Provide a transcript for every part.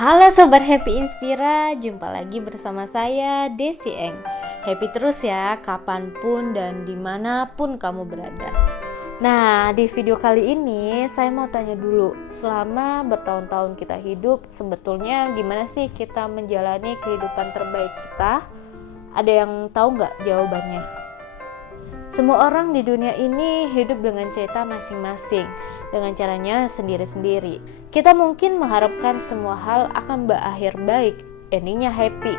Halo Sobat Happy Inspira, jumpa lagi bersama saya Desi Eng. Happy terus ya, kapanpun dan dimanapun kamu berada. Nah, di video kali ini saya mau tanya dulu, selama bertahun-tahun kita hidup, sebetulnya gimana sih kita menjalani kehidupan terbaik kita? Ada yang tahu nggak jawabannya? Semua orang di dunia ini hidup dengan cerita masing-masing, dengan caranya sendiri-sendiri. Kita mungkin mengharapkan semua hal akan berakhir baik, endingnya happy.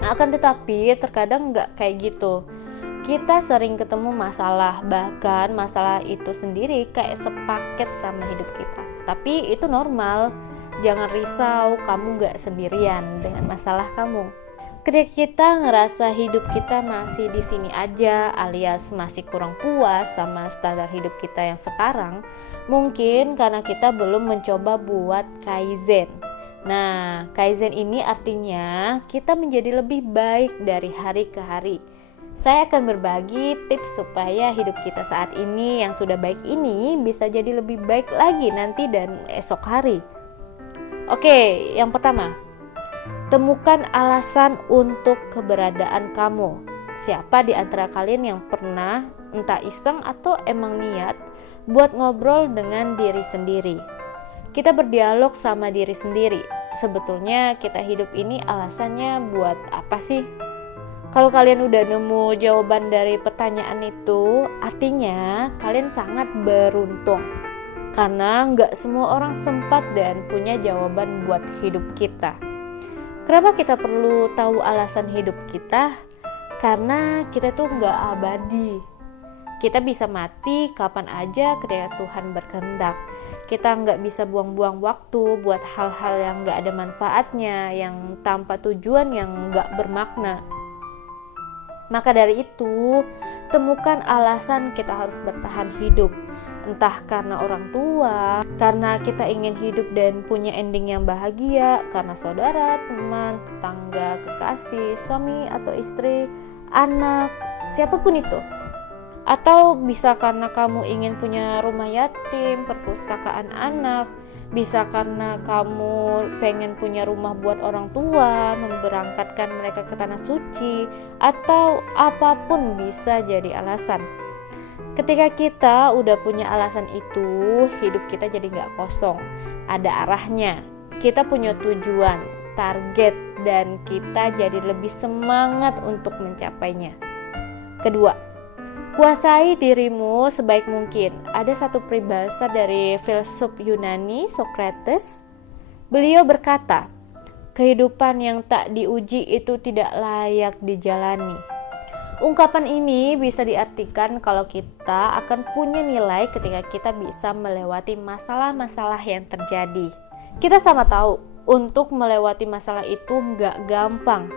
Akan tetapi terkadang nggak kayak gitu. Kita sering ketemu masalah, bahkan masalah itu sendiri kayak sepaket sama hidup kita. Tapi itu normal, jangan risau, kamu nggak sendirian dengan masalah kamu. Ketika kita ngerasa hidup kita masih di sini aja alias masih kurang puas sama standar hidup kita yang sekarang, mungkin karena kita belum mencoba buat kaizen. Nah, kaizen ini artinya kita menjadi lebih baik dari hari ke hari. Saya akan berbagi tips supaya hidup kita saat ini yang sudah baik ini bisa jadi lebih baik lagi nanti dan esok hari. Oke, yang pertama, temukan alasan untuk keberadaan kamu. Siapa di antara kalian yang pernah, entah iseng atau emang niat, buat ngobrol dengan diri sendiri? Kita berdialog sama diri sendiri. Sebetulnya kita hidup ini alasannya buat apa sih? Kalau kalian udah nemu jawaban dari pertanyaan itu, artinya kalian sangat beruntung. Karena nggak semua orang sempat dan punya jawaban buat hidup kita. Kenapa kita perlu tahu alasan hidup kita? Karena kita tuh nggak abadi. Kita bisa mati kapan aja ketika Tuhan berkehendak. Kita nggak bisa buang-buang waktu buat hal-hal yang nggak ada manfaatnya, yang tanpa tujuan, yang nggak bermakna. Maka dari itu, temukan alasan kita harus bertahan hidup. Entah karena orang tua, karena kita ingin hidup dan punya ending yang bahagia, karena saudara, teman, tetangga, kekasih, suami atau istri, anak, siapapun itu. Atau bisa karena kamu ingin punya rumah yatim, perpustakaan anak, bisa karena kamu pengen punya rumah buat orang tua, memberangkatkan mereka ke tanah suci, atau apapun bisa jadi alasan. Ketika kita udah punya alasan itu, hidup kita jadi gak kosong, ada arahnya. Kita punya tujuan, target, dan kita jadi lebih semangat untuk mencapainya. Kedua, kuasai dirimu sebaik mungkin. Ada satu peribahasa dari filsuf Yunani, Socrates. Beliau berkata, kehidupan yang tak diuji itu tidak layak dijalani. Ungkapan ini bisa diartikan kalau kita akan punya nilai ketika kita bisa melewati masalah-masalah yang terjadi. Kita sama tahu, untuk melewati masalah itu nggak gampang.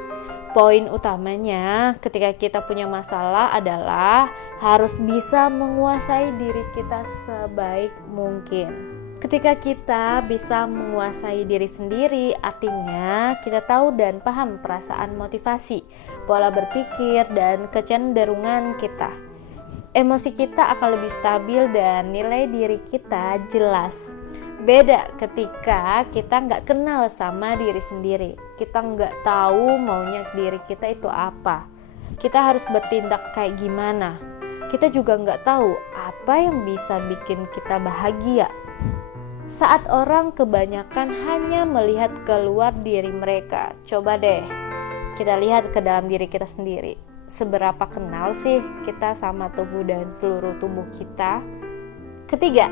Poin utamanya ketika kita punya masalah adalah harus bisa menguasai diri kita sebaik mungkin. Ketika kita bisa menguasai diri sendiri, artinya kita tahu dan paham perasaan, motivasi, pola berpikir, dan kecenderungan kita. Emosi kita akan lebih stabil dan nilai diri kita jelas. Beda ketika kita nggak kenal sama diri sendiri. Kita nggak tahu maunya diri kita itu apa. Kita harus bertindak kayak gimana. Kita juga nggak tahu apa yang bisa bikin kita bahagia. Saat orang kebanyakan hanya melihat keluar diri mereka, coba deh kita lihat ke dalam diri kita sendiri. Seberapa kenal sih kita sama tubuh dan seluruh tubuh kita? Ketiga,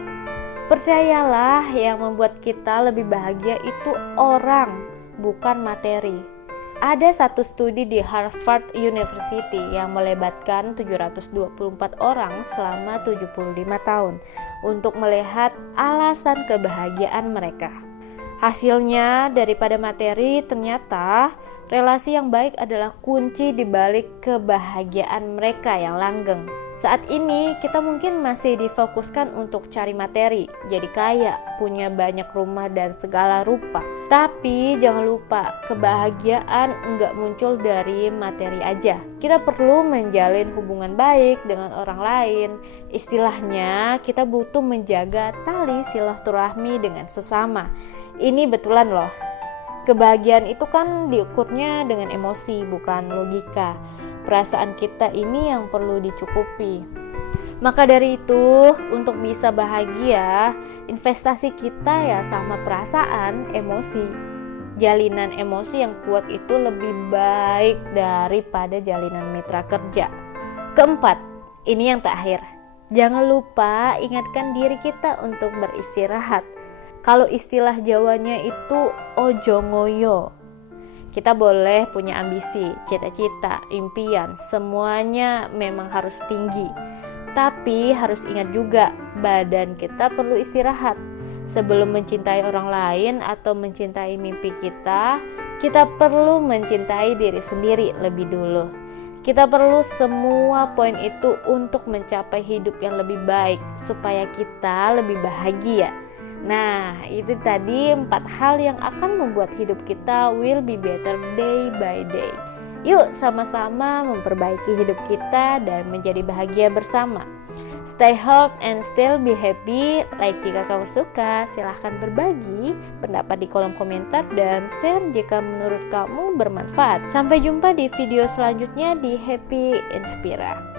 percayalah yang membuat kita lebih bahagia itu orang, bukan materi. Ada satu studi di Harvard University yang melibatkan 724 orang selama 75 tahun untuk melihat alasan kebahagiaan mereka. Hasilnya, daripada materi, ternyata relasi yang baik adalah kunci di balik kebahagiaan mereka yang langgeng. Saat ini kita mungkin masih difokuskan untuk cari materi, jadi kaya, punya banyak rumah dan segala rupa. Tapi jangan lupa, kebahagiaan enggak muncul dari materi aja. Kita perlu menjalin hubungan baik dengan orang lain. Istilahnya, kita butuh menjaga tali silaturahmi dengan sesama. Ini betulan loh. Kebahagiaan itu kan diukurnya dengan emosi, bukan logika. Perasaan kita ini yang perlu dicukupi. Maka dari itu, untuk bisa bahagia, investasi kita ya sama perasaan, emosi. Jalinan emosi yang kuat itu lebih baik daripada jalinan mitra kerja. Keempat, ini yang terakhir. Jangan lupa ingatkan diri kita untuk beristirahat. Kalau istilah Jawanya itu ojo ngoyo. Kita boleh punya ambisi, cita-cita, impian, semuanya memang harus tinggi. Tapi harus ingat juga, badan kita perlu istirahat. Sebelum mencintai orang lain atau mencintai mimpi kita perlu mencintai diri sendiri lebih dulu. Kita perlu semua poin itu untuk mencapai hidup yang lebih baik, supaya kita lebih bahagia. Nah, itu tadi 4 hal yang akan membuat hidup kita will be better day by day. Yuk sama-sama memperbaiki hidup kita dan menjadi bahagia bersama. Stay healthy and still be happy. Like jika kamu suka, silahkan berbagi pendapat di kolom komentar dan share jika menurut kamu bermanfaat. Sampai jumpa di video selanjutnya di Happy Inspira.